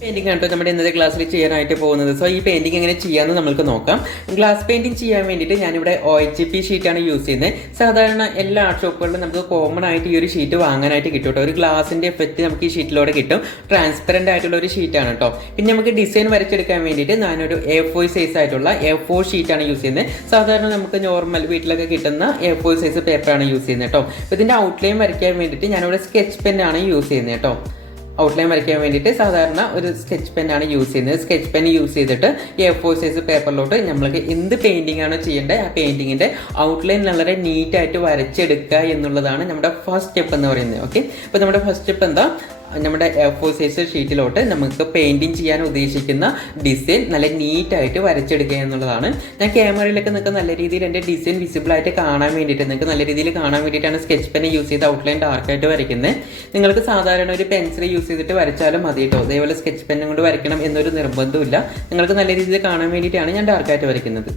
Painting ആണ് നമ്മുടെ ഇന്നത്തെ ക്ലാസ്സിൽ ചെയ്യാനായിട്ട് പോകുന്നത്. സോ ഈ പെയിന്റിംഗ് എങ്ങനെ ചെയ്യാമെന്ന് നമുക്ക് നോക്കാം. ഗ്ലാസ് പെയിന്റിംഗ് ചെയ്യാൻ വേണ്ടിയിട്ട് ഞാനിവിടെ ഒ എച്ച് പി ഷീറ്റാണ് യൂസ് ചെയ്യുന്നത്. സാധാരണ എല്ലാ ആർട്ട് ഷോപ്പുകളിലും നമുക്ക് കോമൺ ആയിട്ട് ഈ ഒരു ഷീറ്റ് വാങ്ങാനായിട്ട് കിട്ടും കേട്ടോ. ഒരു ഗ്ലാസിന്റെ എഫക്റ്റ് നമുക്ക് ഈ ഷീറ്റിലൂടെ കിട്ടും. ട്രാൻസ്പെറന്റ് ആയിട്ടുള്ള ഒരു ഷീറ്റാണ് കേട്ടോ. പിന്നെ നമുക്ക് ഡിസൈൻ വരച്ചെടുക്കാൻ വേണ്ടിയിട്ട് ഞാനൊരു എ ഫോർ സൈസ് ആയിട്ടുള്ള എ ഫോർ ഷീറ്റാണ് യൂസ് ചെയ്യുന്നത്. സാധാരണ നമുക്ക് നോർമൽ വീട്ടിലൊക്കെ കിട്ടുന്ന എ ഫോർ സൈസ് പേപ്പറാണ് യൂസ് ചെയ്യുന്നത് കേട്ടോ. ഇതിന്റെ ഔട്ട്ലൈൻ വരയ്ക്കാൻ വേണ്ടിയിട്ട് ഞാനിവിടെ സ്കെച്ച് പെന്നാണ് യൂസ് ചെയ്യുന്നത് കേട്ടോ. ഔട്ട്ലൈൻ വരയ്ക്കാൻ വേണ്ടിയിട്ട് സാധാരണ ഒരു സ്കെച്ച് പെന്നാണ് യൂസ് ചെയ്യുന്നത്. സ്കെച്ച് പെൻ യൂസ് ചെയ്തിട്ട് എ ഫോർ സൈസ് പേപ്പറിലോട്ട് നമ്മൾക്ക് എന്ത് പെയിന്റിംഗ് ആണ് ചെയ്യേണ്ടത് ആ പെയിന്റിങ്ങിന്റെ ഔട്ട്ലൈൻ വളരെ നീറ്റായിട്ട് വരച്ചെടുക്കുക എന്നുള്ളതാണ് നമ്മുടെ ഫസ്റ്റ് സ്റ്റെപ്പ് എന്ന് പറയുന്നത്. ഓക്കെ അപ്പോൾ നമ്മുടെ ഫസ്റ്റ് സ്റ്റെപ്പ് എന്താ? നമ്മുടെ ഫോർ സൈസ് ഷീറ്റിലോട്ട് നമുക്ക് പെയിന്റിങ് ചെയ്യാൻ ഉദ്ദേശിക്കുന്ന ഡിസൈൻ നല്ല നീറ്റായിട്ട് വരച്ചെടുക്കുക എന്നുള്ളതാണ്. ഞാൻ ക്യാമറയിലൊക്കെ നിങ്ങൾക്ക് നല്ല രീതിയിൽ എന്റെ ഡിസൈൻ വിസിബിൾ ആയിട്ട് കാണാൻ വേണ്ടിയിട്ട് നിങ്ങൾക്ക് നല്ല രീതിയിൽ കാണാൻ വേണ്ടിയിട്ടാണ് സ്കെച്ച് പെൻ യൂസ് ചെയ്ത് ഔട്ട്ലൈൻ ഡാർക്കായിട്ട് വരയ്ക്കുന്നത്. നിങ്ങൾക്ക് സാധാരണ ഒരു പെൻസിൽ യൂസ് ചെയ്തിട്ട് വരച്ചാലും മതി കേട്ടോ. അതേപോലെ സ്കെച്ച് പെന്നും കൊണ്ട് വരയ്ക്കണം എന്നൊരു നിർബന്ധമില്ല നിങ്ങൾക്ക് നല്ല രീതിയിൽ കാണാൻ വേണ്ടിയിട്ടാണ് ഞാൻ ഡാർക്കായിട്ട് വരയ്ക്കുന്നത്.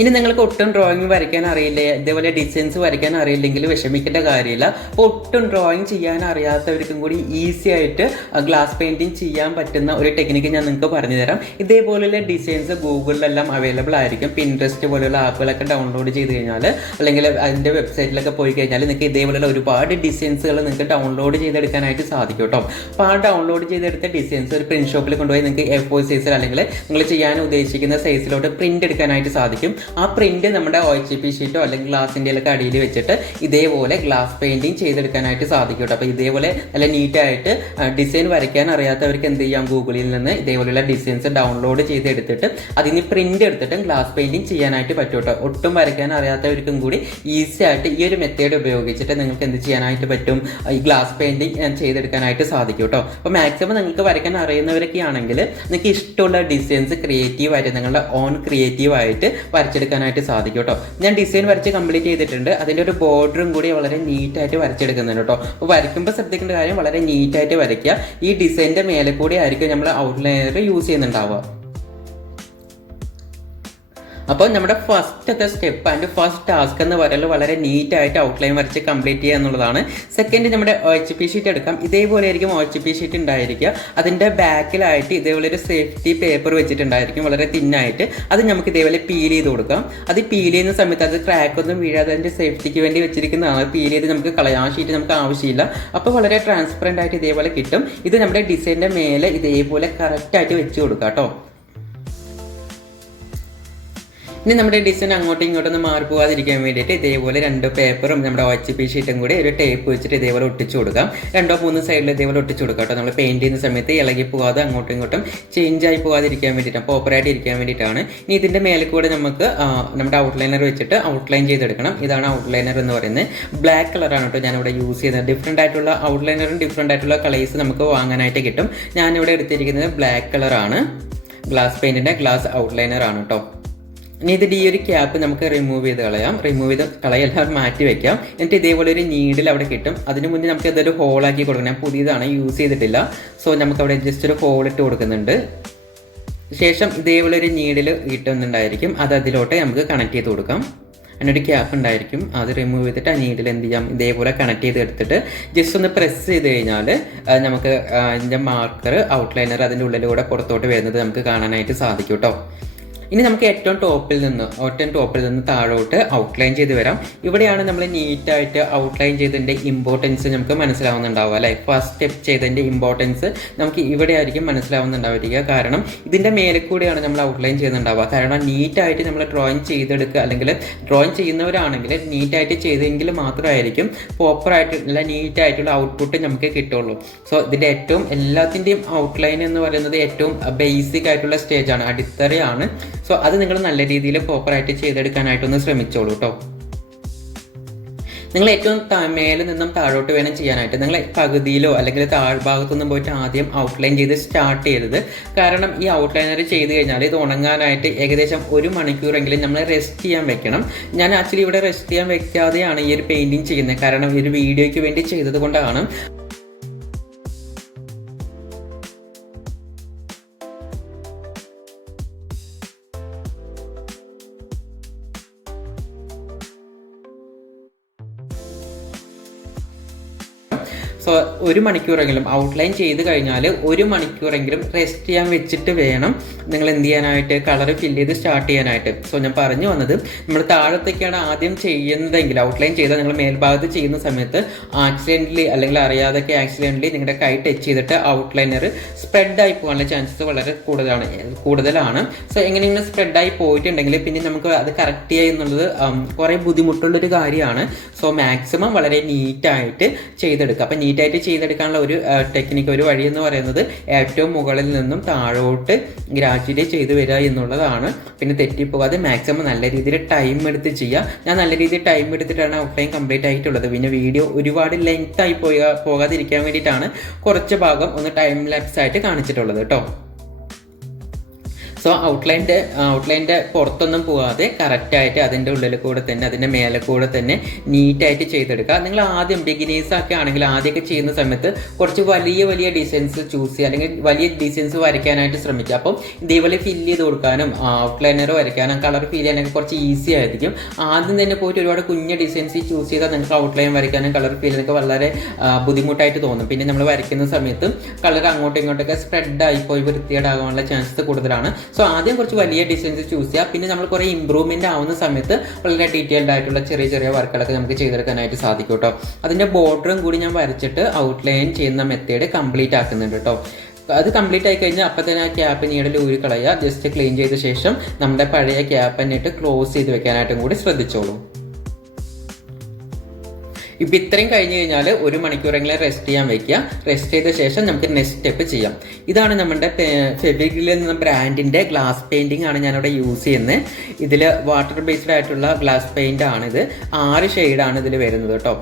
ഇനി നിങ്ങൾക്ക് ഒട്ടും ഡ്രോയിങ് വരയ്ക്കാൻ അറിയില്ല? ഇതേപോലെ ഡിസൈൻസ് വരയ്ക്കാൻ അറിയില്ലെങ്കിൽ വിഷമിക്കേണ്ട കാര്യമില്ല. ഒട്ടും ഡ്രോയിങ് ചെയ്യാൻ അറിയാത്തവർക്കും കൂടി ഈസി ആയിട്ട് ഗ്ലാസ് പെയിന്റിങ് ചെയ്യാൻ പറ്റുന്ന ഒരു ടെക്നിക്ക് ഞാൻ നിങ്ങൾക്ക് പറഞ്ഞു തരാം ഇതേപോലെയുള്ള ഡിസൈൻസ് ഗൂഗിളിലെല്ലാം അവൈലബിൾ ആയിരിക്കും. പിൻട്രസ്റ്റ് പോലെയുള്ള ആപ്പുകളൊക്കെ ഡൗൺലോഡ് ചെയ്ത് കഴിഞ്ഞാൽ അല്ലെങ്കിൽ അതിന്റെ വെബ്സൈറ്റിലൊക്കെ പോയി കഴിഞ്ഞാൽ നിങ്ങൾക്ക് ഇതേപോലെയുള്ള ഒരുപാട് ഡിസൈൻസുകൾ നിങ്ങൾക്ക് ഡൗൺലോഡ് ചെയ്തെടുക്കാനായിട്ട് സാധിക്കും കേട്ടോ. അപ്പോൾ ആ ഡൗൺലോഡ് ചെയ്തെടുത്ത ഡിസൈൻസ് ഒരു പ്രിന്റ് ഷോപ്പിൽ കൊണ്ടുപോയി നിങ്ങൾക്ക് എ ഫോർ സൈസിൽ അല്ലെങ്കിൽ നിങ്ങൾ ചെയ്യാൻ ഉദ്ദേശിക്കുന്ന സൈസിലോട്ട് പ്രിന്റ് എടുക്കാനായിട്ട് സാധിക്കും. ആ പ്രിന്റ് നമ്മുടെ ഒ എച്ച് പി ഷീറ്റോ അല്ലെങ്കിൽ ഗ്ലാസിന്റെ ഒക്കെ അടിയിൽ വെച്ചിട്ട് ഇതേപോലെ ഗ്ലാസ് പെയിന്റിങ് ചെയ്തെടുക്കാനായിട്ട് സാധിക്കും കേട്ടോ അപ്പോൾ ഇതേപോലെ നല്ല നീറ്റായിട്ട് ഡിസൈൻ വരയ്ക്കാൻ അറിയാത്തവർക്ക് എന്ത് ചെയ്യാം? ഗൂഗിളിൽ നിന്ന് ഇതേപോലെയുള്ള ഡിസൈൻസ് ഡൗൺലോഡ് ചെയ്തെടുത്തിട്ട് അതിന് പ്രിന്റ് എടുത്തിട്ടും ഗ്ലാസ് പെയിന്റിങ് ചെയ്യാനായിട്ട് പറ്റും കേട്ടോ ഒട്ടും വരയ്ക്കാൻ അറിയാത്തവർക്കും കൂടി ഈസി ആയിട്ട് ഈ ഒരു മെത്തേഡ് ഉപയോഗിച്ചിട്ട് നിങ്ങൾക്ക് എന്ത് ചെയ്യാനായിട്ട് പറ്റും? ഈ ഗ്ലാസ് പെയിന്റിങ് ചെയ്തെടുക്കാനായിട്ട് സാധിക്കും കേട്ടോ അപ്പോൾ മാക്സിമം നിങ്ങൾക്ക് വരയ്ക്കാൻ അറിയുന്നവരൊക്കെ ആണെങ്കിൽ നിങ്ങൾക്ക് ഇഷ്ടമുള്ള ഡിസൈൻസ് ക്രിയേറ്റീവ് ആയിട്ട് നിങ്ങളുടെ ഓൺ ക്രിയേറ്റീവ് ആയിട്ട് വരച്ചെടുക്കാനായിട്ട് സാധിക്കും കേട്ടോ ഞാൻ ഡിസൈൻ വരച്ച് കംപ്ലീറ്റ് ചെയ്തിട്ടുണ്ട്. അതിന്റെ ഒരു ബോർഡറും കൂടി വളരെ നീറ്റായിട്ട് വരച്ചെടുക്കുന്നുണ്ട് കേട്ടോ അപ്പോൾ വരയ്ക്കുമ്പോൾ ശ്രദ്ധിക്കേണ്ട കാര്യം വളരെ നീറ്റായിട്ട് വരയ്ക്കുക. ഈ ഡിസൈനിന്റെ മേലെ കൂടി ആയിരിക്കും നമ്മൾ ഔട്ട്ലൈനർ യൂസ് ചെയ്യുന്നുണ്ടാവുക. അപ്പോൾ നമ്മുടെ ഫസ്റ്റത്തെ സ്റ്റെപ്പ് ആൻഡ് ഫസ്റ്റ് ടാസ്ക് എന്ന് പറയുന്നത് വളരെ നീറ്റായിട്ട് ഔട്ട്ലൈൻ വരച്ച് കംപ്ലീറ്റ് ചെയ്യുക എന്നുള്ളതാണ്. സെക്കൻഡ് നമ്മുടെ എച്ച് പി ഷീറ്റ് എടുക്കാം. ഇതേപോലെ ആയിരിക്കും എച്ച് പി ഷീറ്റ് ഉണ്ടായിരിക്കുക. അതിന്റെ ബാക്കിലായിട്ട് ഇതേപോലെ ഒരു സേഫ്റ്റി പേപ്പർ വെച്ചിട്ടുണ്ടായിരിക്കും. വളരെ തിന്നായിട്ട് അത് നമുക്ക് ഇതേപോലെ പീൽ ചെയ്ത് കൊടുക്കാം. അത് പീൽ ചെയ്യുന്ന സമയത്ത് അത് ക്രാക്ക് ഒന്നും വീഴാതെ അതിന്റെ സേഫ്റ്റിക്ക് വേണ്ടി വെച്ചിരിക്കുന്നതാണ്. പീൽ ചെയ്ത് നമുക്ക് കളയാം. ആ ഷീറ്റ് നമുക്ക് ആവശ്യമില്ല. അപ്പോൾ വളരെ ട്രാൻസ്പെറന്റ് ആയിട്ട് ഇതേപോലെ കിട്ടും. ഇത് നമ്മുടെ ഡിസൈനിന്റെ മേലെ ഇതേപോലെ കറക്റ്റായിട്ട് വെച്ച് കൊടുക്കാം കേട്ടോ. ഇനി നമ്മുടെ ഡിസൈൻ അങ്ങോട്ടും ഇങ്ങോട്ടും ഒന്ന് മാറി പോകാതിരിക്കാൻ വേണ്ടിയിട്ട് ഇതേപോലെ രണ്ട് പേപ്പറും നമ്മുടെ എച്ച് പി ഷീറ്റും കൂടി ഒരു ടേപ്പ് വെച്ചിട്ട് ഇതേപോലെ ഒട്ടിച്ചു കൊടുക്കാം. രണ്ടോ മൂന്ന് സൈഡിൽ ഇതേപോലെ ഒട്ടിച്ചു കൊടുക്കാം കേട്ടോ. നമ്മൾ പെയിന്റ് ചെയ്യുന്ന സമയത്ത് ഇളകി പോകാതെ അങ്ങോട്ടും ഇങ്ങോട്ടും ചേഞ്ച് ആയി പോകാതിരിക്കാൻ വേണ്ടിയിട്ടാണ് പ്രോപ്പറായിട്ട് ഇരിക്കാൻ വേണ്ടിയിട്ടാണ്. ഇനി ഇതിന്റെ മേലെ കൂടെ നമുക്ക് നമ്മുടെ ഔട്ട്ലൈനർ വെച്ചിട്ട് ഔട്ട്ലൈൻ ചെയ്തെടുക്കണം. ഇതാണ് ഔട്ട്ലൈനർ എന്ന് പറയുന്നത്. ബ്ലാക്ക് കളറാണ് കേട്ടോ ഞാനിവിടെ യൂസ് ചെയ്യുന്നത്. ഡിഫറെന്റ് ആയിട്ടുള്ള ഔട്ട്ലൈനറും ഡിഫറെന്റ് ആയിട്ടുള്ള കളേഴ്സ് നമുക്ക് വാങ്ങാനായിട്ട് കിട്ടും. ഞാനിവിടെ എടുത്തിരിക്കുന്നത് ബ്ലാക്ക് കളറാണ് ഗ്ലാസ് പെയിന്റിന്റെ ഗ്ലാസ് ഔട്ട്ലൈനർ ആണ് കേട്ടോ. ഇനി ഇത് ഈ ഒരു ക്യാപ്പ് നമുക്ക് റിമൂവ് ചെയ്ത് കളയാം. റിമൂവ് ചെയ്ത് കളയെല്ലാം മാറ്റി വെക്കാം. എന്നിട്ട് ഇതേപോലെ ഒരു നീഡിൽ അവിടെ കിട്ടും. അതിന് മുന്നേ നമുക്ക് ഇതൊരു ഹോളാക്കി കൊടുക്കണം. പുതിയതാണ് യൂസ് ചെയ്തിട്ടില്ല. സോ നമുക്ക് അവിടെ ജസ്റ്റ് ഒരു ഹോൾ ഇട്ട് കൊടുക്കുന്നുണ്ട്. ശേഷം ഇതേപോലെ ഒരു നീഡിൽ കിട്ടുന്നുണ്ടായിരിക്കും. അത് അതിലോട്ട് നമുക്ക് കണക്ട് ചെയ്ത് കൊടുക്കാം. അതിനൊരു ക്യാപ്പ് ഉണ്ടായിരിക്കും. അത് റിമൂവ് ചെയ്തിട്ട് ആ നീഡിൽ എന്ത് ചെയ്യാം? ഇതേപോലെ കണക്ട് ചെയ്ത് എടുത്തിട്ട് ജസ്റ്റ് ഒന്ന് പ്രസ് ചെയ്ത് കഴിഞ്ഞാൽ നമുക്ക് അതിന്റെ മാർക്കർ ഔട്ട്ലൈനർ അതിന്റെ ഉള്ളിലൂടെ പുറത്തോട്ട് വരുന്നത് നമുക്ക് കാണാനായിട്ട് സാധിക്കും കേട്ടോ ഇനി നമുക്ക് ഏറ്റവും ടോപ്പിൽ നിന്ന് ഏറ്റവും ടോപ്പിൽ നിന്ന് താഴോട്ട് ഔട്ട്ലൈൻ ചെയ്ത് വരാം. ഇവിടെയാണ് നമ്മൾ നീറ്റായിട്ട് ഔട്ട്ലൈൻ ചെയ്തതിന്റെ ഇമ്പോർട്ടൻസ് നമുക്ക് മനസ്സിലാവുന്നുണ്ടാവുക അല്ലേ? ഫസ്റ്റ് സ്റ്റെപ്പ് ചെയ്തതിന്റെ ഇമ്പോർട്ടൻസ് നമുക്ക് ഇവിടെ ആയിരിക്കും മനസ്സിലാവുന്നുണ്ടാവുക. കാരണം ഇതിന്റെ മേലെ കൂടിയാണ് നമ്മൾ ഔട്ട്ലൈൻ ചെയ്യുന്നുണ്ടാവുക. കാരണം നീറ്റായിട്ട് നമ്മൾ ഡ്രോയിങ് ചെയ്തെടുക്കുക അല്ലെങ്കിൽ ഡ്രോയിങ് ചെയ്യുന്നവരാണെങ്കിൽ നീറ്റായിട്ട് ചെയ്തെങ്കിൽ മാത്രമായിരിക്കും പ്രോപ്പറായിട്ട് നല്ല നീറ്റായിട്ടുള്ള ഔട്ട്പുട്ട് നമുക്ക് കിട്ടുള്ളൂ. സോ ഇതിന്റെ ഏറ്റവും എല്ലാത്തിന്റെയും ഔട്ട്ലൈൻ എന്ന് പറയുന്നത് ഏറ്റവും ബേസിക് ആയിട്ടുള്ള സ്റ്റേജാണ് അടിത്തറയാണ്. സോ അത് നിങ്ങൾ നല്ല രീതിയിൽ പ്രോപ്പറായിട്ട് ചെയ്തെടുക്കാനായിട്ടൊന്ന് ശ്രമിച്ചോളൂ കേട്ടോ നിങ്ങൾ ഏറ്റവും മേലെ നിന്നും താഴോട്ട് വേണം ചെയ്യാനായിട്ട്. നിങ്ങൾ പകുതിയിലോ അല്ലെങ്കിൽ താഴ്ഭാഗത്തൊന്നും പോയിട്ട് ആദ്യം ഔട്ട്ലൈൻ ചെയ്ത് സ്റ്റാർട്ട് ചെയ്തത് കാരണം ഈ ഔട്ട്ലൈനർ ചെയ്ത് കഴിഞ്ഞാൽ ഇത് ഉണങ്ങാനായിട്ട് ഏകദേശം ഒരു മണിക്കൂറെങ്കിലും നമ്മൾ റെസ്റ്റ് ചെയ്യാൻ വെക്കണം. ഞാൻ ആക്ച്വലി ഇവിടെ റെസ്റ്റ് ചെയ്യാൻ വെക്കാതെയാണ് ഈ ഒരു പെയിന്റിങ് ചെയ്യുന്നത്. കാരണം ഒരു വീഡിയോയ്ക്ക് വേണ്ടി ചെയ്തത് കൊണ്ടാണ്. ഒരു മണിക്കൂറെങ്കിലും ഔട്ട്ലൈൻ ചെയ്ത് കഴിഞ്ഞാൽ ഒരു മണിക്കൂറെങ്കിലും റെസ്റ്റ് ചെയ്യാൻ വെച്ചിട്ട് വേണം നിങ്ങൾ എന്ത് ചെയ്യാനായിട്ട്? കളർ ഫില്ല് ചെയ്ത് സ്റ്റാർട്ട് ചെയ്യാനായിട്ട്. സോ ഞാൻ പറഞ്ഞു വന്നത് നമ്മൾ താഴത്തേക്കാണ് ആദ്യം ചെയ്യുന്നതെങ്കിൽ ഔട്ട്ലൈൻ ചെയ്താൽ നിങ്ങൾ മേൽഭാഗത്ത് ചെയ്യുന്ന സമയത്ത് ആക്സിഡന്റലി അല്ലെങ്കിൽ അറിയാതൊക്കെ ആക്സിഡന്റലി നിങ്ങളുടെ കൈ ടച്ച് ചെയ്തിട്ട് ഔട്ട്ലൈനർ സ്പ്രെഡ് ആയി പോകാനുള്ള ചാൻസസ് വളരെ കൂടുതലാണ് കൂടുതലാണ്. സോ എങ്ങനെയെങ്കിലും സ്പ്രെഡ് ആയി പോയിട്ടുണ്ടെങ്കിൽ പിന്നെ നമുക്ക് അത് കറക്റ്റ് ചെയ്യുക എന്നുള്ളത് കുറേ ബുദ്ധിമുട്ടുള്ളൊരു കാര്യമാണ്. സോ മാക്സിമം വളരെ നീറ്റായിട്ട് ചെയ്തെടുക്കുക. അപ്പം നീറ്റായിട്ട് ചെയ്തെടുക്കാനുള്ള ഒരു ടെക്നിക്ക് ഒരു വഴി എന്ന് പറയുന്നത് ഏറ്റവും മുകളിൽ നിന്നും താഴോട്ട് ഗ്രാജുവലി ചെയ്തു വരിക എന്നുള്ളതാണ്. പിന്നെ തെറ്റിപ്പോകാതെ മാക്സിമം നല്ല രീതിയിൽ ടൈം എടുത്ത് ചെയ്യുക ഞാൻ നല്ല രീതിയിൽ ടൈം എടുത്തിട്ടാണ് ഔട്ട്ലൈൻ കംപ്ലീറ്റ് ആയിട്ടുള്ളത്. പിന്നെ വീഡിയോ ഒരുപാട് ലെങ്ത് ആയി പോയാ പോകാതിരിക്കാൻ വേണ്ടിയിട്ടാണ് കുറച്ച് ഭാഗം ഒന്ന് ടൈം ലാപ്സ് ആയിട്ട് കാണിച്ചിട്ടുള്ളത് കേട്ടോ. സോ ഔട്ട്ലൈന്റെ ഔട്ട്ലൈന്റെ പുറത്തൊന്നും പോകാതെ കറക്റ്റായിട്ട് അതിന്റെ ഉള്ളിൽ കൂടെ തന്നെ അതിന്റെ മേലെ കൂടെ തന്നെ നീറ്റായിട്ട് ചെയ്തെടുക്കുക. നിങ്ങൾ ആദ്യം ബിഗിനേഴ്സ് ഒക്കെ ആണെങ്കിൽ ആദ്യമൊക്കെ ചെയ്യുന്ന സമയത്ത് കുറച്ച് വലിയ വലിയ ഡിസൈൻസ് ചൂസ് ചെയ്യുക. അല്ലെങ്കിൽ വലിയ ഡിസൈൻസ് വരയ്ക്കാനായിട്ട് ശ്രമിക്കുക. അപ്പം ഇതേപോലെ ഫില്ല് ചെയ്ത് കൊടുക്കാനും ഔട്ട്ലൈനർ വരയ്ക്കാനും കളർ ഫിൽ ചെയ്യാനൊക്കെ കുറച്ച് ഈസി ആയിരിക്കും. ആദ്യം തന്നെ പോയിട്ട് ഒരുപാട് കുഞ്ഞ ഡിസൈൻസ് ചൂസ് ചെയ്താൽ നിങ്ങൾക്ക് ഔട്ട്ലൈൻ വരയ്ക്കാനും കളർ ഫിൽ ചെയ്യാനൊക്കെ വളരെ ബുദ്ധിമുട്ടായിട്ട് തോന്നും. പിന്നെ നമ്മൾ വരയ്ക്കുന്ന സമയത്ത് കളർ അങ്ങോട്ടും ഇങ്ങോട്ടൊക്കെ സ്പ്രെഡ് പോയി വൃത്തികേടാകാനുള്ള ചാൻസ് കൂടുതലാണ്. സോ ആദ്യം കുറച്ച് വലിയ ഡിസൈൻസ് ചൂസ് ചെയ്യുക പിന്നെ നമ്മൾ കുറേ ഇമ്പ്രൂവ്മെന്റ് ആവുന്ന സമയത്ത് വളരെ ഡീറ്റെയിൽഡ് ആയിട്ടുള്ള ചെറിയ ചെറിയ വർക്കുകളൊക്കെ നമുക്ക് ചെയ്തെടുക്കാനായിട്ട് സാധിക്കും കേട്ടോ അതിന്റെ ബോർഡറും കൂടി ഞാൻ വരച്ചിട്ട് ഔട്ട്ലൈൻ ചെയ്യുന്ന മെത്തേഡ് കംപ്ലീറ്റ് ആക്കുന്നുണ്ട് കേട്ടോ അത് കംപ്ലീറ്റ് ആയി കഴിഞ്ഞാൽ അപ്പം തന്നെ ആ ക്യാപ്പ് നീടൽ ഊരി കളയുക. ജസ്റ്റ് ക്ലീൻ ചെയ്ത ശേഷം നമ്മുടെ പഴയ ക്യാപ്പ് എന്നിട്ട് ക്ലോസ് ചെയ്ത് വെക്കാനായിട്ടും കൂടി ശ്രദ്ധിച്ചോളൂ. ഇപ്പം ഇത്രയും കഴിഞ്ഞ് കഴിഞ്ഞാൽ ഒരു മണിക്കൂറെങ്കിലും റെസ്റ്റ് ചെയ്യാൻ വെക്കുക. റെസ്റ്റ് ചെയ്ത ശേഷം നമുക്ക് നെക്സ്റ്റ് സ്റ്റെപ്പ് ചെയ്യാം. ഇതാണ് നമ്മുടെ ഫെബിഗ്രിൽ എന്ന ബ്രാൻഡിന്റെ ഗ്ലാസ് പെയിന്റിംഗ് ആണ് ഞാനിവിടെ യൂസ് ചെയ്യുന്നത് ഇതിൽ വാട്ടർ ബേസ്ഡ് ആയിട്ടുള്ള ഗ്ലാസ് പെയിന്റ് ആണിത്. ആറ് ഷെയ്ഡാണ് ഇതിൽ വരുന്നത് കേട്ടോ.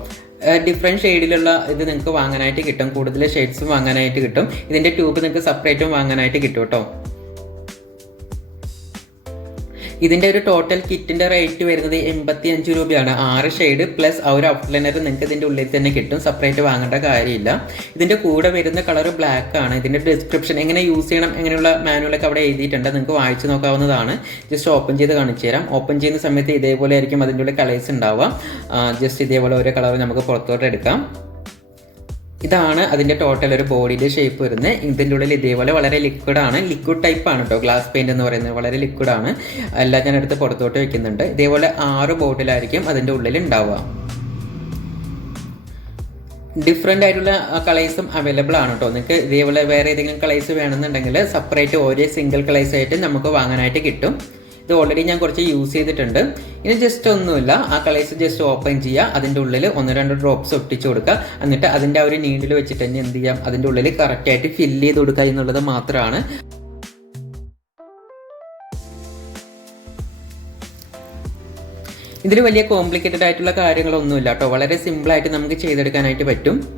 ഡിഫറെന്റ് ഷെയ്ഡിലുള്ള ഇത് നിങ്ങൾക്ക് വാങ്ങാനായിട്ട് കിട്ടും. കൂടുതൽ ഷെയ്ഡ്സും വാങ്ങാനായിട്ട് കിട്ടും. ഇതിന്റെ ട്യൂബ് നിങ്ങൾക്ക് സെപ്പറേറ്റും വാങ്ങാനായിട്ട് കിട്ടും കേട്ടോ. ഇതിന്റെ ഒരു ടോട്ടൽ കിറ്റിന്റെ റേറ്റ് വരുന്നത് എൺപത്തി അഞ്ച് രൂപയാണ്. ആറ് ഷെയ്ഡ് പ്ലസ് ആ ഒരു ഔട്ട്ലൈനർ നിങ്ങൾക്ക് ഇതിന്റെ ഉള്ളിൽ തന്നെ കിട്ടും. സെപ്പറേറ്റ് വാങ്ങേണ്ട കാര്യമില്ല. ഇതിന്റെ കൂടെ വരുന്ന കളർ ബ്ലാക്ക് ആണ്. ഇതിന്റെ ഡിസ്ക്രിപ്ഷൻ എങ്ങനെ യൂസ് ചെയ്യണം എങ്ങനെയുള്ള മാനുവലൊക്കെ അവിടെ എഴുതിയിട്ടുണ്ട് നിങ്ങൾക്ക് വായിച്ചു നോക്കാവുന്നതാണ്. ജസ്റ്റ് ഓപ്പൺ ചെയ്ത് കാണിച്ചു തരാം. ഓപ്പൺ ചെയ്യുന്ന സമയത്ത് ഇതേപോലെ ആയിരിക്കും അതിന്റെ ഉള്ളിൽ കളേഴ്സ് ഉണ്ടാവുക. ജസ്റ്റ് ഇതേപോലെ ഓരോ കളർ നമുക്ക് പുറത്തോട്ട് എടുക്കാം. ഇതാണ് അതിന്റെ ടോട്ടൽ ഒരു ബോഡിയുടെ ഷേപ്പ് വരുന്നത്. ഇതിന്റെ ഉള്ളിൽ ഇതേപോലെ വളരെ ലിക്വിഡ് ആണ്. ലിക്വിഡ് ടൈപ്പ് ആണ് കേട്ടോ ഗ്ലാസ് പെയിന്റ് എന്ന് പറയുന്നത് വളരെ ലിക്വിഡ് ആണ്. എല്ലാം ഞാൻ എടുത്ത് പുറത്തോട്ട് വെക്കുന്നുണ്ട്. ഇതേപോലെ ആറ് ബോട്ടിലായിരിക്കും അതിന്റെ ഉള്ളിൽ ഉണ്ടാവുക. ഡിഫറെന്റ് ആയിട്ടുള്ള കളേഴ്സും അവൈലബിൾ ആണ് കേട്ടോ നിങ്ങൾക്ക് ഇതേപോലെ വേറെ ഏതെങ്കിലും കളേഴ്സ് വേണമെന്നുണ്ടെങ്കിൽ സെപ്പറേറ്റ് ഒരേ സിംഗിൾ കളേഴ്സ് ആയിട്ട് നമുക്ക് വാങ്ങാനായിട്ട് കിട്ടും. ഇത് ഓൾറെഡി ഞാൻ കുറച്ച് യൂസ് ചെയ്തിട്ടുണ്ട്. ഇനി ജസ്റ്റ് ഒന്നുമില്ല. ആ കളേഴ്സ് ജസ്റ്റ് ഓപ്പൺ ചെയ്യുക. അതിന്റെ ഉള്ളിൽ ഒന്ന് രണ്ട് ഡ്രോപ്സ് ഒട്ടിച്ചു കൊടുക്കുക. എന്നിട്ട് അതിന്റെ ആ ഒരു നീഡിൽ വെച്ചിട്ട് തന്നെ എന്ത് ചെയ്യാം? അതിന്റെ ഉള്ളിൽ കറക്റ്റായിട്ട് ഫില്ല് ചെയ്ത് കൊടുക്കുക എന്നുള്ളത് മാത്രമാണ്. ഇതിൽ വലിയ കോംപ്ലിക്കേറ്റഡ് ആയിട്ടുള്ള കാര്യങ്ങളൊന്നുമില്ല കേട്ടോ. വളരെ സിമ്പിളായിട്ട് നമുക്ക് ചെയ്തെടുക്കാനായിട്ട് പറ്റും.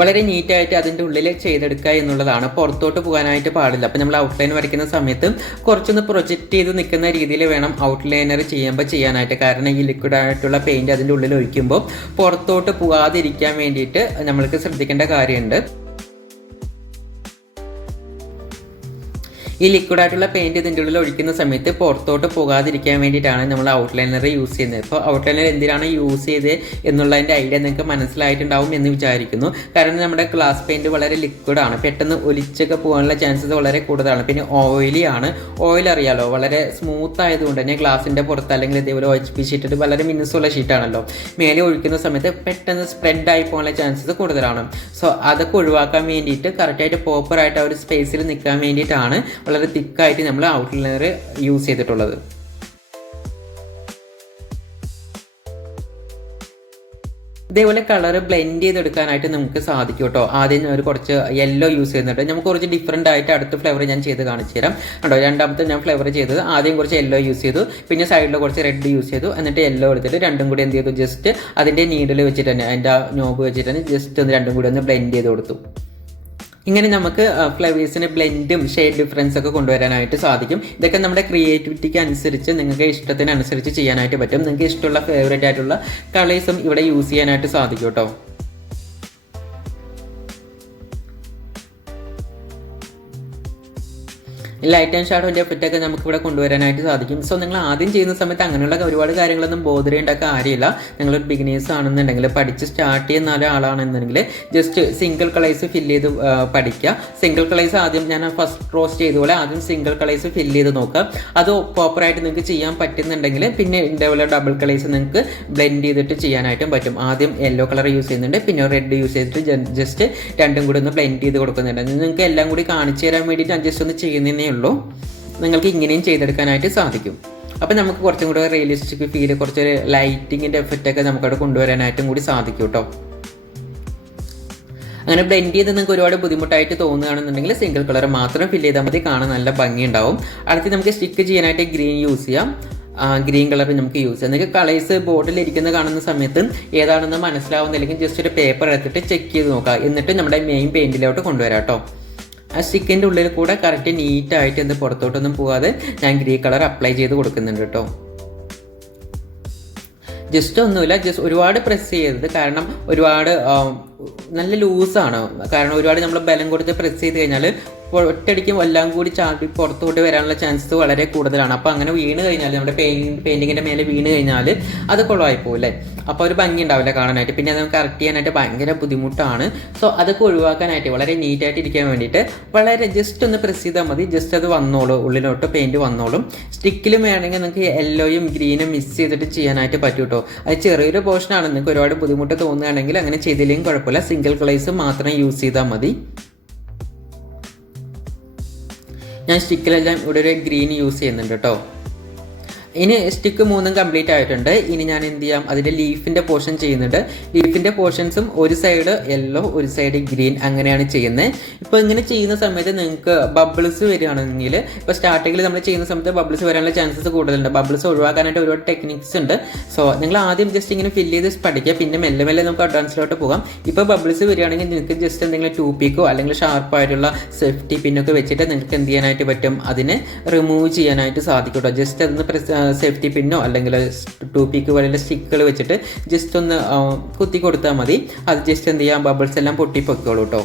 വളരെ നീറ്റായിട്ട് അതിന്റെ ഉള്ളിൽ ചെയ്തെടുക്കുക എന്നുള്ളതാണ്. പുറത്തോട്ട് പോകാനായിട്ട് പാടില്ല. അപ്പോൾ നമ്മൾ ഔട്ട്ലൈൻ വരയ്ക്കുന്ന സമയത്ത് കുറച്ചൊന്ന് പ്രൊജക്റ്റ് ചെയ്ത് നിൽക്കുന്ന രീതിയിൽ വേണം ഔട്ട്ലൈനർ ചെയ്യുമ്പോൾ ചെയ്യാനായിട്ട്. കാരണം ഈ ലിക്വിഡ് ആയിട്ടുള്ള അതിന്റെ ഉള്ളിൽ ഒഴിക്കുമ്പോൾ പുറത്തോട്ട് പോകാതിരിക്കാൻ വേണ്ടിയിട്ട് നമ്മൾക്ക് ശ്രദ്ധിക്കേണ്ട കാര്യമുണ്ട്. ഈ ലിക്വിഡ് ആയിട്ടുള്ള പെയിന്റ് ഇതിന്റെ ഉള്ളിൽ ഒഴിക്കുന്ന സമയത്ത് പുറത്തോട്ട് പോകാതിരിക്കാൻ വേണ്ടിയിട്ടാണ് നമ്മൾ ഔട്ട്ലൈനർ യൂസ് ചെയ്യുന്നത്. ഇപ്പോൾ ഔട്ട്ലൈനർ എന്തിനാണ് യൂസ് ചെയ്ത് എന്നുള്ളതിന്റെ ഐഡിയ നിങ്ങൾക്ക് മനസ്സിലായിട്ടുണ്ടാവും എന്ന് വിചാരിക്കുന്നു. കാരണം നമ്മുടെ ഗ്ലാസ് പെയിന്റ് വളരെ ലിക്വിഡ് ആണ്. പെട്ടെന്ന് ഒലിച്ചൊക്കെ പോകാനുള്ള ചാൻസസ് വളരെ കൂടുതലാണ്. പിന്നെ ഓയിലി ആണ്. ഓയിൽ അറിയാലോ വളരെ സ്മൂത്ത് ആയതുകൊണ്ട് തന്നെ ഗ്ലാസിന്റെ പുറത്ത് അല്ലെങ്കിൽ ഇതേപോലെ ഒച്ച് പി ഷീറ്റ് വളരെ മിനുസുള്ള ഷീറ്റാണല്ലോ മേലെ ഒഴിക്കുന്ന സമയത്ത് പെട്ടെന്ന് സ്പ്രെഡ് ആയി പോകാനുള്ള ചാൻസസ് കൂടുതലാണ്. സോ അതൊക്കെ ഒഴിവാക്കാൻ വേണ്ടിയിട്ട് കറക്റ്റായിട്ട് പ്രോപ്പറായിട്ട് ആ ഒരു സ്പേസിൽ നിൽക്കാൻ വേണ്ടിയിട്ടാണ് വളരെ തിക്കായിട്ട് നമ്മൾ ഔട്ട്ലൈനർ യൂസ് ചെയ്തിട്ടുള്ളത്. ഇതേപോലെ കളർ ബ്ലെൻഡ് ചെയ്തെടുക്കാനായിട്ട് നമുക്ക് സാധിക്കും കേട്ടോ ആദ്യം ഒരു കുറച്ച് യെല്ലോ യൂസ് ചെയ്യുന്നുണ്ട്. നമുക്ക് കുറച്ച് ഡിഫറെന്റ് ആയിട്ട് അടുത്ത ഫ്ലേവർ ഞാൻ ചെയ്ത് കാണിച്ചു തരാം. കേട്ടോ രണ്ടാമത്തെ ഞാൻ ഫ്ലേവർ ചെയ്തത് ആദ്യം കുറച്ച് യെല്ലോ യൂസ് ചെയ്തു. പിന്നെ സൈഡിൽ കുറച്ച് റെഡ് യൂസ് ചെയ്തു. എന്നിട്ട് യെല്ലോ എടുത്തിട്ട് രണ്ടും കൂടി എന്ത് ചെയ്തു? ജസ്റ്റ് അതിന്റെ നീഡിൽ വെച്ചിട്ട് തന്നെ അതിന്റെ നോബ് വെച്ചിട്ട് തന്നെ ജസ്റ്റ് ഒന്ന് രണ്ടും കൂടി ഒന്ന് ബ്ലെൻഡ് ചെയ്ത് കൊടുത്തു. ഇങ്ങനെ നമുക്ക് ഫ്ലവേഴ്സിന് ബ്ലെൻഡും ഷെയ്ഡ് ഡിഫറൻസ് ഒക്കെ കൊണ്ടുവരാനായിട്ട് സാധിക്കും. ഇതൊക്കെ നമ്മുടെ ക്രിയേറ്റിവിറ്റിക്ക് അനുസരിച്ച് നിങ്ങൾക്ക് ഇഷ്ടത്തിനനുസരിച്ച് ചെയ്യാനായിട്ട് പറ്റും. നിങ്ങൾക്ക് ഇഷ്ടമുള്ള ഫേവറേറ്റ് ആയിട്ടുള്ള കളേഴ്സും ഇവിടെ യൂസ് ചെയ്യാനായിട്ട് സാധിക്കും കേട്ടോ. ലൈറ്റ് ആൻഡ് ഷാഡോന്റെ എഫക്റ്റ് ഒക്കെ നമുക്ക് ഇവിടെ കൊണ്ടുവരാനായിട്ട് സാധിക്കും. സോ നിങ്ങൾ ആദ്യം ചെയ്യുന്ന സമയത്ത് അങ്ങനെയുള്ള ഒരുപാട് കാര്യങ്ങളൊന്നും ബോധർ ചെയ്യേണ്ട കാര്യമില്ല. നിങ്ങളൊരു ബിഗിനേഴ്സ് ആണെന്നുണ്ടെങ്കിൽ പഠിച്ച് സ്റ്റാർട്ട് ചെയ്യുന്ന ഒരാളാണെന്നുണ്ടെങ്കിൽ ജസ്റ്റ് സിംഗിൾ കളേഴ്സ് ഫില്ല് ചെയ്ത് പഠിക്കുക. സിംഗിൾ കളേഴ്സ് ആദ്യം ഞാൻ ഫസ്റ്റ് ക്രോസ് ചെയ്ത പോലെ ആദ്യം സിംഗിൾ കളേഴ്സ് ഫില്ല് ചെയ്ത് നോക്കുക. അത് പ്രോപ്പറായിട്ട് നിങ്ങൾക്ക് ചെയ്യാൻ പറ്റുന്നുണ്ടെങ്കിൽ പിന്നെ ഇതേപോലെ ഡബിൾ കളേഴ്സ് നിങ്ങൾക്ക് ബ്ലെൻഡ് ചെയ്തിട്ട് ചെയ്യാനായിട്ടും പറ്റും. ആദ്യം യെല്ലോ കളർ യൂസ് ചെയ്യുന്നുണ്ട് പിന്നെ റെഡ് യൂസ് ചെയ്തിട്ട് ജസ്റ്റ് രണ്ടും കൂടി ഒന്ന് ബ്ലെൻഡ് ചെയ്ത് കൊടുക്കുന്നുണ്ട്. നിങ്ങൾക്ക് എല്ലാം കൂടി കാണിച്ചു തരാൻ വേണ്ടിയിട്ട് ഞാൻ ജസ്റ്റ് ഒന്ന് ചെയ്യുന്നതേ ഉള്ളൂ. നിങ്ങൾക്ക് ഇങ്ങനെയും ചെയ്തെടുക്കാനായിട്ട് സാധിക്കും. അപ്പോൾ നമുക്ക് കുറച്ചും കൂടെ റിയലിസ്റ്റിക് ഫീൽ കുറച്ച് ലൈറ്റിങ്ങിന്റെ എഫക്റ്റ് ഒക്കെ നമുക്കവിടെ കൊണ്ടുവരാനായിട്ടും കൂടി സാധിക്കും കേട്ടോ അങ്ങനെ ബ്ലെൻഡ് ചെയ്ത് നിങ്ങൾക്ക് ഒരുപാട് ബുദ്ധിമുട്ടായിട്ട് തോന്നുകയാണെന്നുണ്ടെങ്കിൽ സിംഗിൾ കളർ മാത്രം ഫില്ല് ചെയ്താൽ മതി. കാണാൻ നല്ല ഭംഗി ഉണ്ടാവും അടുത്ത് നമുക്ക് സ്റ്റിക്ക് ചെയ്യാനായിട്ട് ഗ്രീൻ യൂസ് ചെയ്യാം. ഗ്രീൻ കളർ നമുക്ക് യൂസ് ചെയ്യാം. നിങ്ങൾക്ക് കളേഴ്സ് ബോർഡിൽ ഇരിക്കുന്ന കാണുന്ന സമയത്ത് ഏതാണെന്ന് മനസ്സിലാവുന്നില്ലെങ്കിൽ ജസ്റ്റ് ഒരു പേപ്പർ എടുത്തിട്ട് ചെക്ക് ചെയ്ത് നോക്കുക. എന്നിട്ട് നമ്മുടെ മെയിൻ പെയിന്റിലോട്ട് കൊണ്ടുവരാം കേട്ടോ ആ സ്റ്റിക്കിന്റെ ഉള്ളിൽ കൂടെ കറക്റ്റ് നീറ്റായിട്ട് എന്ത് പുറത്തോട്ടൊന്നും പോകാതെ ഞാൻ ഗ്രേ കളർ അപ്ലൈ ചെയ്ത് കൊടുക്കുന്നുണ്ട് കേട്ടോ. ജസ്റ്റ് ഒന്നുമില്ല ജസ്റ്റ് ഒരുപാട് പ്രസ് ചെയ്യരുത്. കാരണം ഒരുപാട് നല്ല ലൂസാണ്. കാരണം ഒരുപാട് നമ്മൾ ബലം കൊടുത്ത് പ്രസ് ചെയ്ത് കഴിഞ്ഞാൽ ഒറ്റയടിക്കും എല്ലാം കൂടി ചാടി പുറത്തോട്ട് വരാനുള്ള ചാൻസസ് വളരെ കൂടുതലാണ്. അപ്പോൾ അങ്ങനെ വീണ് കഴിഞ്ഞാൽ നമ്മുടെ പെയിൻ പെയിന്റിങ്ങിന്റെ മേലെ വീണ് കഴിഞ്ഞാൽ അത് കുളമായി പോകില്ലേ അപ്പോൾ ഒരു ഭംഗി ഉണ്ടാവില്ല കാണാനായിട്ട്. പിന്നെ അത് നമുക്ക് കറക്റ്റ് ചെയ്യാനായിട്ട് ഭയങ്കര ബുദ്ധിമുട്ടാണ്. സോ അതൊക്കെ ഒഴിവാക്കാനായിട്ട് വളരെ നീറ്റായിട്ട് ഇരിക്കാൻ വേണ്ടിയിട്ട് വളരെ ജസ്റ്റ് ഒന്ന് പ്രസ് ചെയ്താൽ മതി. ജസ്റ്റ് അത് വന്നോളൂ ഉള്ളിലോട്ട് പെയിന്റ് വന്നോളും. സ്റ്റിക്കിലും വേണമെങ്കിൽ നിങ്ങൾക്ക് യെല്ലോയും ഗ്രീനും മിക്സ് ചെയ്തിട്ട് ചെയ്യാനായിട്ട് പറ്റും കേട്ടോ അത് ചെറിയൊരു പോർഷനാണ് നിങ്ങൾക്ക് ഒരുപാട് ബുദ്ധിമുട്ട് തോന്നുകയാണെങ്കിൽ അങ്ങനെ ചെയ്തില്ലെങ്കിൽ കുഴപ്പമില്ല. സിംഗിൾ കളേഴ്സ് മാത്രം യൂസ് ചെയ്താൽ മതി. ഞാൻ സ്റ്റിക്കിലെല്ലാം ഇവിടെ ഒരു ഗ്രീൻ യൂസ് ചെയ്യുന്നുണ്ട് കേട്ടോ ഇനി സ്റ്റിക്ക് മൂന്നും കംപ്ലീറ്റ് ആയിട്ടുണ്ട്. ഇനി ഞാൻ എന്ത് ചെയ്യാം? അതിന്റെ ലീഫിന്റെ പോർഷൻ ചെയ്യുന്നുണ്ട്. ലീഫിന്റെ പോർഷൻസും ഒരു സൈഡ് യെല്ലോ ഒരു സൈഡ് ഗ്രീൻ അങ്ങനെയാണ് ചെയ്യുന്നത്. ഇപ്പോൾ ഇങ്ങനെ ചെയ്യുന്ന സമയത്ത് നിങ്ങൾക്ക് ബബിൾസ് വരികയാണെങ്കിൽ ഇപ്പോൾ സ്റ്റാർട്ടിങ്ങിൽ നമ്മൾ ചെയ്യുന്ന സമയത്ത് ബബിൾസ് വരാനുള്ള ചാൻസസ് കൂടുതലുണ്ട്. ബബിൾസ് ഒഴിവാക്കാനായിട്ട് ഒരുപാട് ടെക്നിക്സ് ഉണ്ട്. സോ നിങ്ങൾ ആദ്യം ജസ്റ്റ് ഇങ്ങനെ ഫില്ല് ചെയ്ത് പഠിക്കുക. പിന്നെ മെല്ലെ മെല്ലെ നമുക്ക് അഡ്വാൻസിലോട്ട് പോകാം. ഇപ്പോൾ ബബിൾസ് വരികയാണെങ്കിൽ നിങ്ങൾക്ക് ജസ്റ്റ് എന്തെങ്കിലും ടൂ പീക്കോ അല്ലെങ്കിൽ ഷാർപ്പായിട്ടുള്ള സേഫ്റ്റി പിന്നൊക്കെ വെച്ചിട്ട് നിങ്ങൾക്ക് എന്ത് ചെയ്യാനായിട്ട് പറ്റും? അതിനെ റിമൂവ് ചെയ്യാനായിട്ട് സാധിക്കും കേട്ടോ ജസ്റ്റ് അതൊന്ന് പ്രസ് സേഫ്റ്റി പിന്നോ അല്ലെങ്കിൽ ടൂ പീക്ക് പോലെയുള്ള സ്റ്റിക്കുകൾ വെച്ചിട്ട് ജസ്റ്റ് ഒന്ന് കുത്തി കൊടുത്താൽ മതി. അത് ജസ്റ്റ് എന്ത് ചെയ്യാം? ബബിൾസ് എല്ലാം പൊട്ടിപ്പൊക്കോളൂ കേട്ടോ.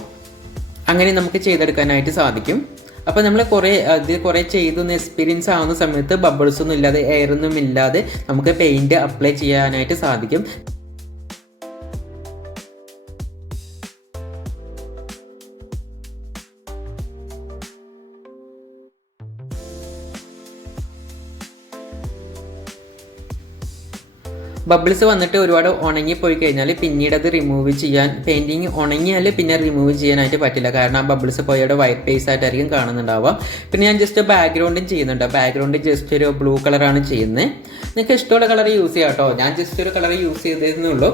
അങ്ങനെ നമുക്ക് ചെയ്തെടുക്കാനായിട്ട് സാധിക്കും. അപ്പോൾ നമ്മൾ കുറേ അത് കുറേ ചെയ്തൊന്ന് എക്സ്പീരിയൻസ് ആവുന്ന സമയത്ത് ബബിൾസ് ഒന്നും ഇല്ലാതെ എയർ ഒന്നും ഇല്ലാതെ നമുക്ക് പെയിന്റ് അപ്ലൈ ചെയ്യാനായിട്ട് സാധിക്കും. ബബിൾസ് വന്നിട്ട് ഒരുപാട് ഉണങ്ങി പോയി കഴിഞ്ഞാൽ പിന്നീട് അത് റിമൂവ് ചെയ്യാൻ പെയിന്റിങ് ഉണങ്ങിയാൽ പിന്നെ റിമൂവ് ചെയ്യാനായിട്ട് പറ്റില്ല. കാരണം ആ ബബിൾസ് പോയവിടെ വൈറ്റ് പേസ് ആയിട്ടായിരിക്കും കാണുന്നുണ്ടാവുക. പിന്നെ ഞാൻ ജസ്റ്റ് ബാക്ക്ഗ്രൗണ്ടും ചെയ്യുന്നുണ്ട്. ബാക്ക്ഗ്രൗണ്ട് ജസ്റ്റ് ഒരു ബ്ലൂ കളറാണ് ചെയ്യുന്നത്. നിങ്ങൾക്ക് ഇഷ്ടമുള്ള കളർ യൂസ് ചെയ്യാം കേട്ടോ ഞാൻ ജസ്റ്റ് ഒരു കളർ യൂസ് ചെയ്തേ ഉള്ളൂ.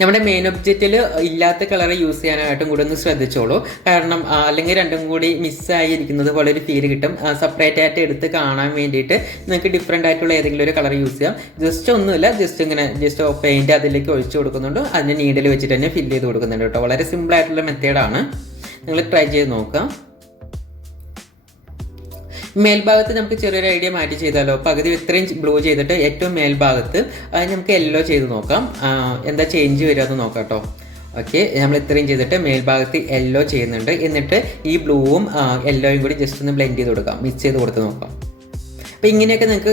നമ്മുടെ മെയിൻ ഒബ്ജക്റ്റിൽ ഇല്ലാത്ത കളർ യൂസ് ചെയ്യാനായിട്ടും കൂടെ ഒന്ന് ശ്രദ്ധിച്ചോളൂ. കാരണം അല്ലെങ്കിൽ രണ്ടും കൂടി മിസ്സായിരിക്കുന്നത് പോലെ ഒരു ഫീൽ കിട്ടും. സെപ്പറേറ്റ് ആയിട്ട് എടുത്ത് കാണാൻ വേണ്ടിയിട്ട് നിങ്ങൾക്ക് ഡിഫറെന്റ് ആയിട്ടുള്ള ഏതെങ്കിലും ഒരു കളർ യൂസ് ചെയ്യാം. ജസ്റ്റ് ഒന്നുമില്ല ജസ്റ്റ് ഇങ്ങനെ ജസ്റ്റ് പെയിന്റ് അതിലേക്ക് ഒഴിച്ചു കൊടുക്കുന്നുണ്ട്. അതിന് നീഡിൽ വെച്ചിട്ട് തന്നെ ഫില്ല് ചെയ്ത് കൊടുക്കുന്നുണ്ട് കേട്ടോ. വളരെ സിമ്പിൾ ആയിട്ടുള്ള മെത്തേഡാണ് നിങ്ങൾ ട്രൈ ചെയ്ത് നോക്കാം മേൽഭാഗത്ത് നമുക്ക് ചെറിയൊരു ഐഡിയ മാറ്റി ചെയ്താലോ? പകുതി ഇത്രയും ബ്ലൂ ചെയ്തിട്ട് ഏറ്റവും മേൽഭാഗത്ത് അത് നമുക്ക് യെല്ലോ ചെയ്ത് നോക്കാം. എന്താ ചേഞ്ച് വരിക എന്ന് നോക്കാം കേട്ടോ. ഓക്കെ നമ്മൾ ഇത്രയും ചെയ്തിട്ട് മേൽഭാഗത്ത് യെല്ലോ ചെയ്യുന്നുണ്ട്. എന്നിട്ട് ഈ ബ്ലൂവും യെല്ലോയും കൂടി ജസ്റ്റ് ഒന്ന് ബ്ലെൻഡ് ചെയ്ത് കൊടുക്കാം. മിക്സ് ചെയ്ത് കൊടുത്ത് നോക്കാം. അപ്പോൾ ഇങ്ങനെയൊക്കെ നിങ്ങൾക്ക്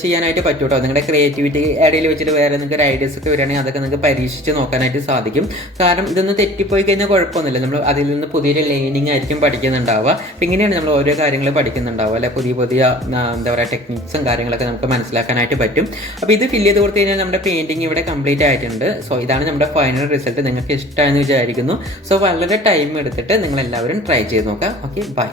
ചെയ്യാനായിട്ട് പറ്റും കേട്ടോ നിങ്ങളുടെ ക്രിയേറ്റിവിറ്റി ഇടയിൽ വെച്ചിട്ട് വേറെ നിങ്ങൾക്ക് ഒരു ഐഡിയസ് ഒക്കെ വരികയാണെങ്കിൽ അതൊക്കെ നിങ്ങൾക്ക് പരീക്ഷിച്ച് നോക്കാനായിട്ട് സാധിക്കും. കാരണം ഇതൊന്നും തെറ്റിപ്പോയി കഴിഞ്ഞാൽ കുഴപ്പമൊന്നുമില്ല. നമ്മൾ അതിൽ നിന്ന് പുതിയൊരു ലേണിംഗ് ആയിരിക്കും പഠിക്കുന്നുണ്ടാവുക. അപ്പോൾ ഇങ്ങനെയാണ് നമ്മൾ ഓരോ കാര്യങ്ങൾ പഠിക്കുന്നുണ്ടാവുക. അല്ലെ പുതിയ പുതിയ എന്താ പറയുക ടെക്നിക്സും കാര്യങ്ങളൊക്കെ നമുക്ക് മനസ്സിലാക്കാനായിട്ട് പറ്റും. അപ്പോൾ ഇത് ഫില്ല് ചെയ്ത് കൊടുത്തു കഴിഞ്ഞാൽ നമ്മുടെ പെയിന്റിങ് ഇവിടെ കംപ്ലീറ്റ് ആയിട്ടുണ്ട്. സോ ഇതാണ് നമ്മുടെ ഫൈനൽ റിസൾട്ട് നിങ്ങൾക്ക് ഇഷ്ടമായെന്ന് വിചാരിക്കുന്നു. സോ വളരെ ടൈം എടുത്തിട്ട് നിങ്ങളെല്ലാവരും ട്രൈ ചെയ്ത് നോക്കാം ഓക്കെ ബൈ